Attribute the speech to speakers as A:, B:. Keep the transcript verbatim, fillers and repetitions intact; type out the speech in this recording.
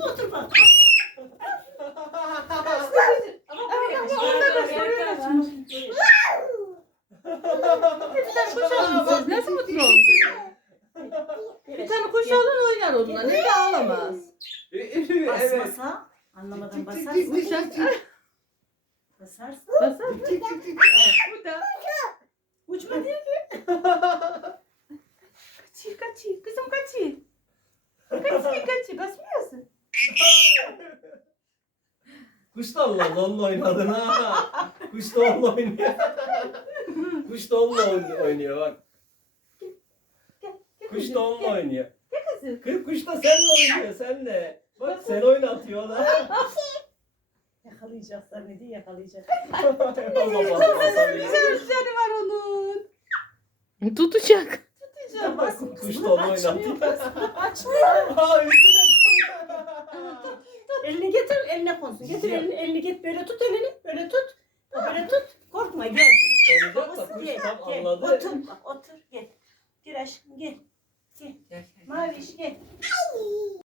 A: otur bak.
B: Ama onlar da soruyor şimdi. Bir tane kuş alın siz. Nasıl mutlu oldu? Bir tane kuş alın oynar onunla. Ne de ağlamaz.
C: Evet.
A: Basmasa anlamadan basarsın. Basarsın.
B: Basar mı? Bu da.
A: Uçma diye.
B: Kaçıyor kaçıyor. Kızım kaçıyor. Kaçıyor kaçıyor. Basmıyorsun.
C: Kuş da onunla, onunla oynadın ha. Kuş da onunla oynuyor. Kuş da onunla oyn- oynuyor bak. Kuş da onunla oynuyor.
B: Kızım.
C: Kız kuş da seninle oynuyor, senle. Bak sen oynatıyor o da.
A: Yakalayacak zannediyor yakalayacak.
C: Allah Allah.
B: Güzel canı var onun. Tutacak. Tutacak.
C: Bak kuş da onu oynatıyor.
A: Açmıyor.
C: Aa, üstüne
A: Elini getir, eline konsun. Getir
C: Ya.
A: elini, elini get böyle tut elini, böyle tut. Böyle tut. Korkma gel.
C: koyacak da
A: Babası
C: kuş
A: gel,
C: tam
A: gel.
C: anladı.
A: Otur bak, otur gel. Gel aşkım gel. Gel.
B: Gel, gel.
A: Maviş gel.